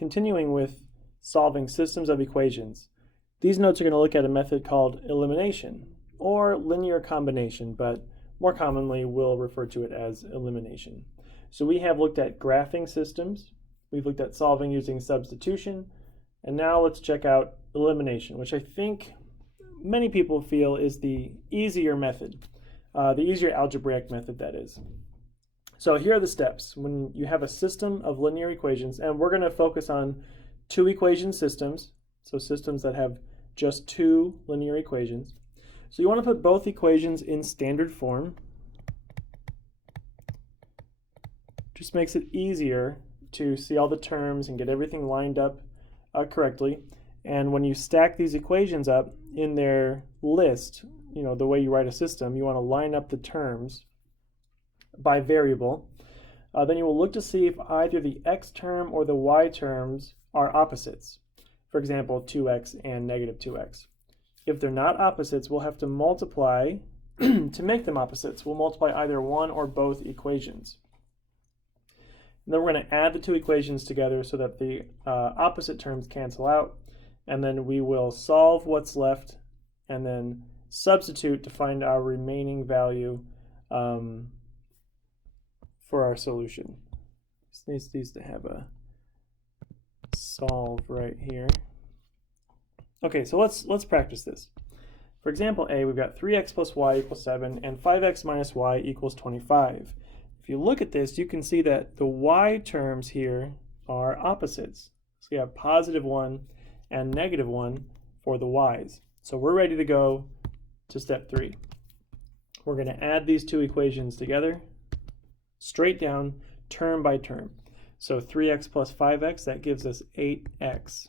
continuing with solving systems of equations. These notes are going to look at a method called elimination, or linear combination, but more commonly we'll refer to it as elimination. So we have looked at graphing systems, we've looked at solving using substitution, and now let's check out elimination, which I think many people feel is the easier method, the easier algebraic method, that is. So here are the steps. When you have a system of linear equations, and we're going to focus on two equation systems, so systems that have just two linear equations. So you want to put both equations in standard form. Just makes it easier to see all the terms and get everything lined up correctly. And when you stack these equations up in their list, you know, the way you write a system, you want to line up the terms by variable. Then you will look to see if either the x term or the y terms are opposites. For example, 2x and negative 2x. If they're not opposites, we'll have to multiply to make them opposites. We'll multiply either one or both equations. And then we're going to add the two equations together so that the opposite terms cancel out. And then we will solve what's left and then substitute to find our remaining value for our solution. This needs to have a solve right here. Okay, so let's practice this. For example A, we've got 3x plus y equals 7 and 5x minus y equals 25. If you look at this, you can see that the y terms here are opposites. So we have positive 1 and negative 1 for the y's. So we're ready to go to step 3. We're going to add these two equations together, straight down, term by term. So 3x plus 5x, that gives us 8x.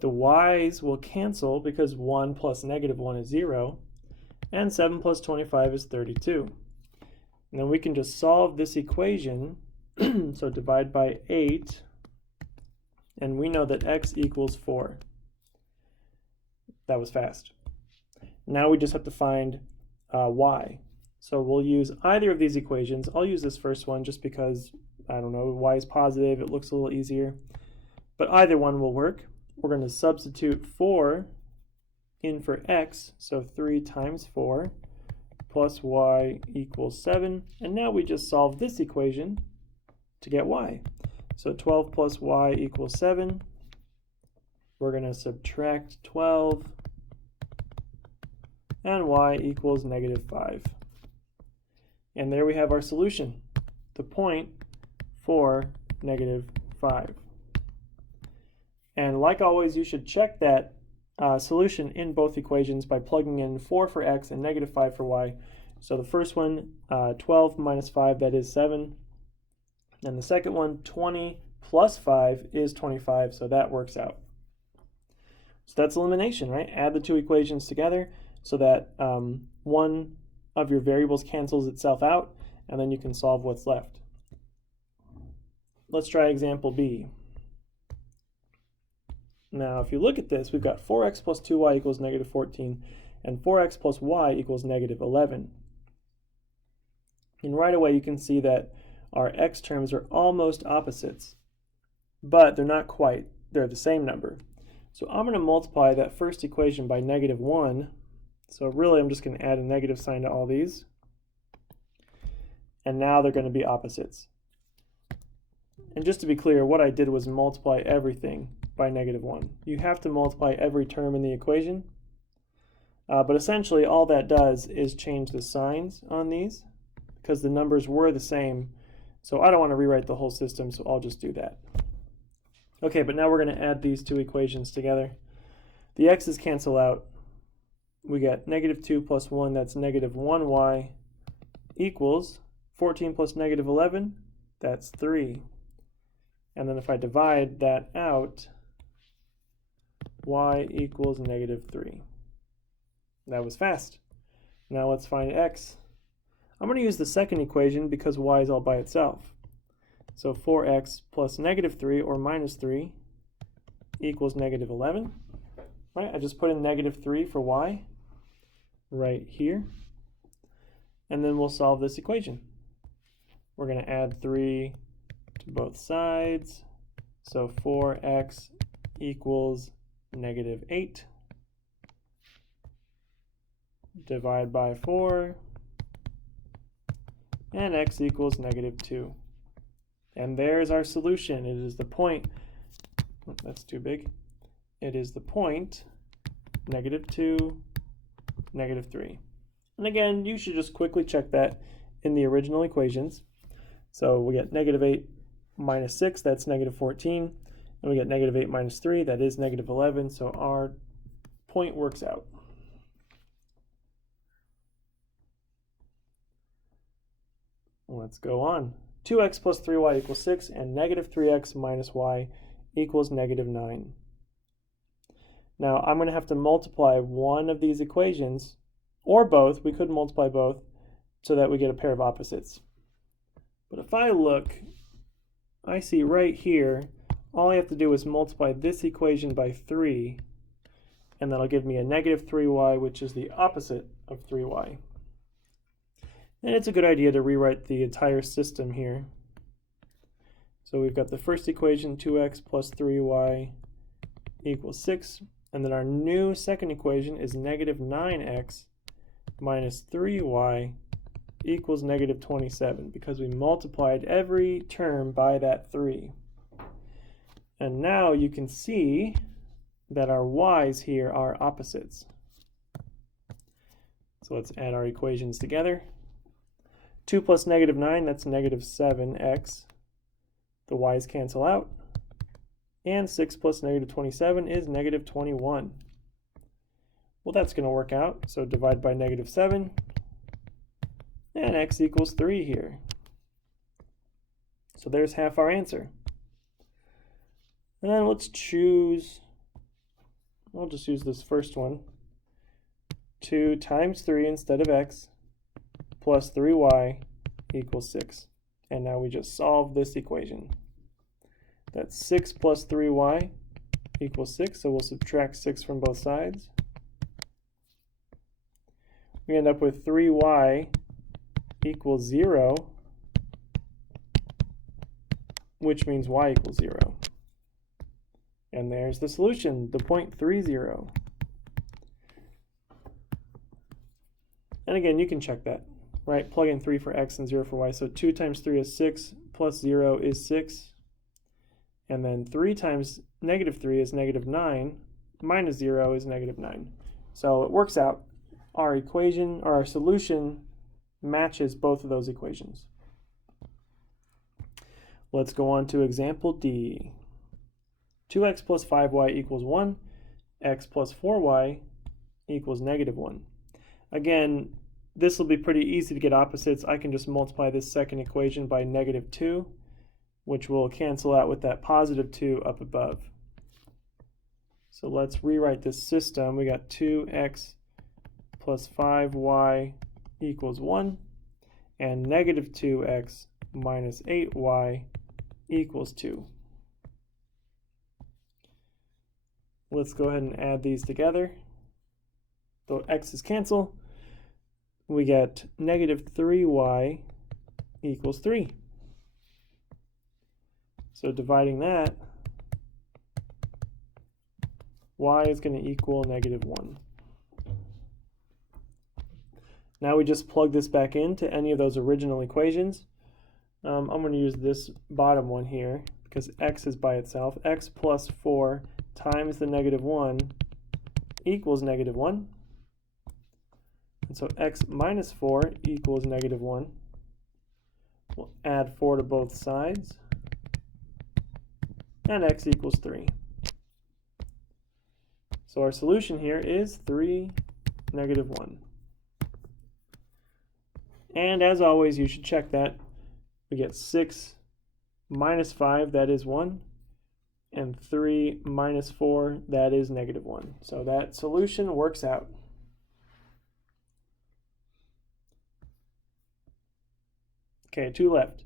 The y's will cancel because 1 plus negative 1 is 0, and 7 plus 25 is 32. And then we can just solve this equation, so divide by 8, and we know that x equals 4. That was fast. Now we just have to find y. So we'll use either of these equations. I'll use this first one just because, I don't know, y is positive, it looks a little easier. But either one will work. We're going to substitute 4 in for x, so 3 times 4 plus y equals 7. And now we just solve this equation to get y. So 12 plus y equals 7. We're going to subtract 12, and y equals negative 5. And there we have our solution, the point for negative 5. And like always, you should check that solution in both equations by plugging in 4 for x and negative 5 for y. So the first one, 12 minus 5, that is 7. And the second one, 20 plus 5 is 25, so that works out. So that's elimination, right? Add the two equations together so that one of your variables cancels itself out, and then you can solve what's left. Let's try example B. Now, if you look at this, we've got 4x plus 2y equals negative 14, and 4x plus y equals negative 11. And right away, you can see that our x terms are almost opposites, but they're not quite. They're the same number. So I'm going to multiply that first equation by negative 1. So really, I'm just going to add a negative sign to all these. And now they're going to be opposites. And just to be clear, what I did was multiply everything by negative 1. You have to multiply every term in the equation. But essentially, all that does is change the signs on these because the numbers were the same. So I don't want to rewrite the whole system, so I'll just do that. Okay, but now we're going to add these two equations together. The x's cancel out. We get negative 2 plus 1, that's negative 1y, equals 14 plus negative 11, that's 3. And then if I divide that out, y equals negative 3. That was fast. Now let's find x. I'm going to use the second equation because y is all by itself. So 4x plus negative 3, or minus 3, equals negative 11. Right, I just put in negative 3 for y right here. And then we'll solve this equation. We're going to add 3 to both sides, So 4x equals negative 8. Divide by 4. And x equals negative 2. And there's our solution. It is the point, that's too big. It is the point, negative 2, negative 3. And again, you should just quickly check that in the original equations. So we get negative 8 minus 6, that's negative 14. And we get negative 8 minus 3, that is negative 11. So our point works out. Let's go on. 2x plus 3y equals 6, and negative 3x minus y equals negative 9. Now I'm going to have to multiply one of these equations, or both. We could multiply both so that we get a pair of opposites. But if I look, I see right here, all I have to do is multiply this equation by 3, and that'll give me a negative 3y, which is the opposite of 3y. And it's a good idea to rewrite the entire system here. So we've got the first equation, 2x plus 3y equals 6. And then our new second equation is negative 9x minus 3y equals negative 27, because we multiplied every term by that 3. And now you can see that our y's here are opposites. So let's add our equations together. 2 plus negative 9, that's negative 7x. The y's cancel out. And 6 plus negative 27 is negative 21. Well, that's going to work out. So divide by negative 7. And x equals 3 here. So there's half our answer. And then let's choose, I'll just use this first one. 2 times 3 instead of x plus 3y equals 6. And now we just solve this equation. That's 6 plus 3y equals 6, so we'll subtract 6 from both sides. We end up with 3y equals 0, which means y equals 0. And there's the solution, the point 3, 0. And again, you can check that. Right, plug in 3 for x and 0 for y. So 2 times 3 is 6, plus 0 is 6. And then 3 times negative 3 is negative 9, minus 0 is negative 9. So it works out. Our equation, or our solution, matches both of those equations. Let's go on to example D. 2x plus 5y equals 1. X plus 4y equals negative 1. Again, this will be pretty easy to get opposites. I can just multiply this second equation by negative 2, which will cancel out with that positive 2 up above. So let's rewrite this system. We got 2x plus 5y equals 1, and negative 2x minus 8y equals 2. Let's go ahead and add these together. So x's cancel. We get negative 3y equals 3. So dividing that, y is going to equal negative 1. Now we just plug this back into any of those original equations. I'm going to use this bottom one here because x is by itself. X plus 4 times the negative 1 equals negative 1. And so x minus 4 equals negative 1. We'll add 4 to both sides. And x equals 3. So our solution here is 3, negative 1. And as always, you should check that. We get 6 minus 5, that is 1. And 3 minus 4, that is negative 1. So that solution works out. Okay, 2 left.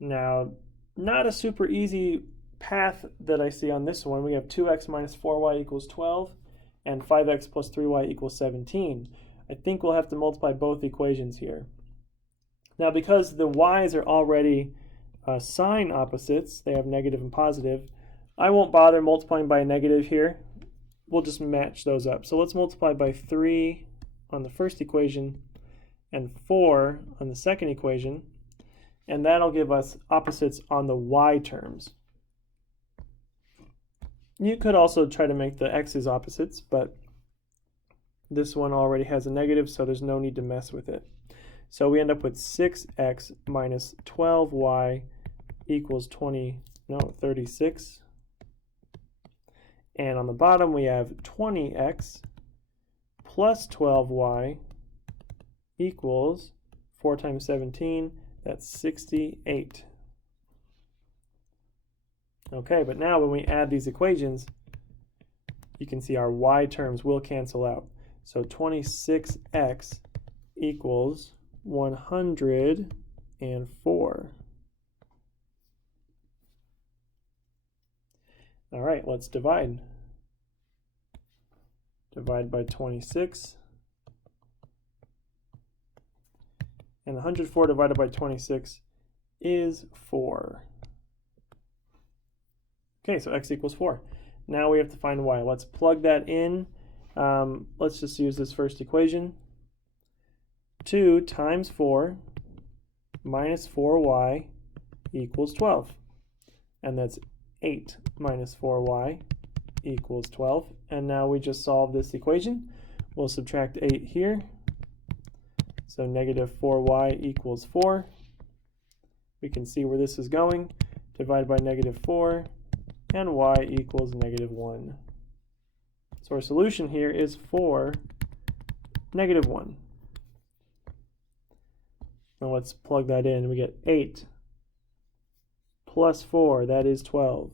Now, not a super easy path that I see on this one. We have 2x minus 4y equals 12, and 5x plus 3y equals 17. I think we'll have to multiply both equations here. Now, because the y's are already sign opposites. They have negative and positive. I won't bother multiplying by a negative here. We'll just match those up. So let's multiply by 3 on the first equation and 4 on the second equation, and that'll give us opposites on the y terms. You could also try to make the x's opposites, but this one already has a negative, so there's no need to mess with it. So we end up with 6x minus 12y equals 36. And on the bottom we have 20x plus 12y equals 4 times 17, that's 68. Okay, but now when we add these equations, you can see our y terms will cancel out. So 26x equals 104. All right, let's divide. Divide by 26. And 104 divided by 26 is 4. Okay, so x equals 4. Now we have to find y. Let's plug that in. Let's just use this first equation. 2 times 4 minus 4y equals 12. And that's 8 minus 4y equals 12. And now we just solve this equation. We'll subtract 8 here. So negative 4y equals 4. We can see where this is going. Divide by negative 4, and y equals negative 1. So our solution here is 4, negative 1. Now let's plug that in. We get 8 plus 4, that is 12.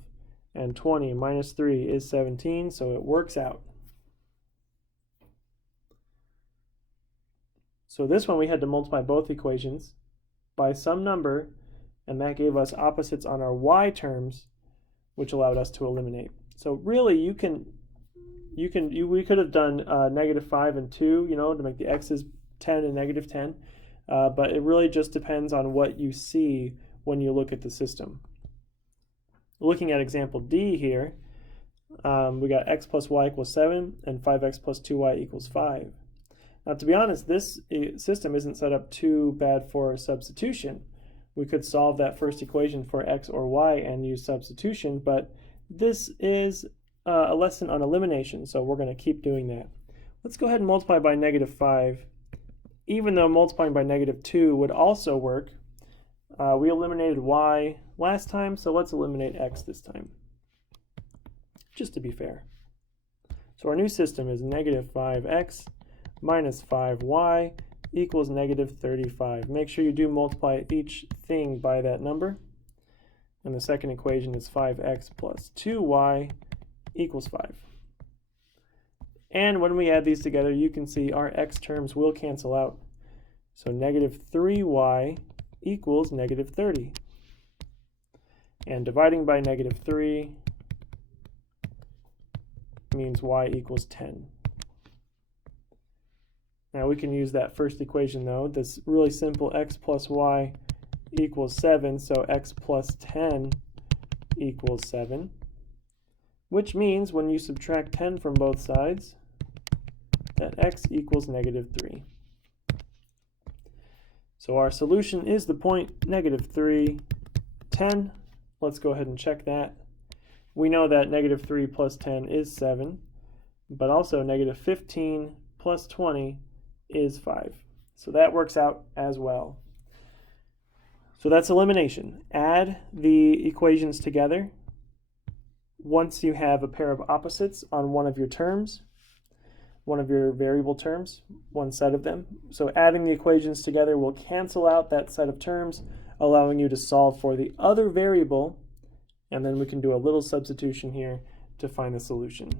And 20 minus 3 is 17, so it works out. So this one we had to multiply both equations by some number, and that gave us opposites on our y terms, which allowed us to eliminate. So really we could have done negative 5 and 2, to make the x's 10 and negative 10, but it really just depends on what you see when you look at the system. Looking at example D here, we got x plus y equals 7 and 5x plus 2y equals 5. Now, to be honest, this system isn't set up too bad for substitution. We could solve that first equation for x or y and use substitution, but this is a lesson on elimination, so we're going to keep doing that. Let's go ahead and multiply by negative 5. Even though multiplying by negative 2 would also work, we eliminated y last time, so let's eliminate x this time, just to be fair. So our new system is negative 5x minus 5y equals negative 35. Make sure you do multiply each thing by that number. And the second equation is 5x plus 2y equals 5. And when we add these together, you can see our x terms will cancel out. So negative 3y equals negative 30. And dividing by negative 3 means y equals 10. Now we can use that first equation though, this really simple x plus y equals 7, so x plus 10 equals 7, which means when you subtract 10 from both sides, that x equals negative 3. So our solution is the point negative 3, 10. Let's go ahead and check that. We know that negative 3 plus 10 is 7, but also negative 15 plus 20 is 5. So that works out as well. So that's elimination. Add the equations together. Once you have a pair of opposites on one of your terms, one of your variable terms, one set of them. So adding the equations together will cancel out that set of terms, allowing you to solve for the other variable, and then we can do a little substitution here to find the solution.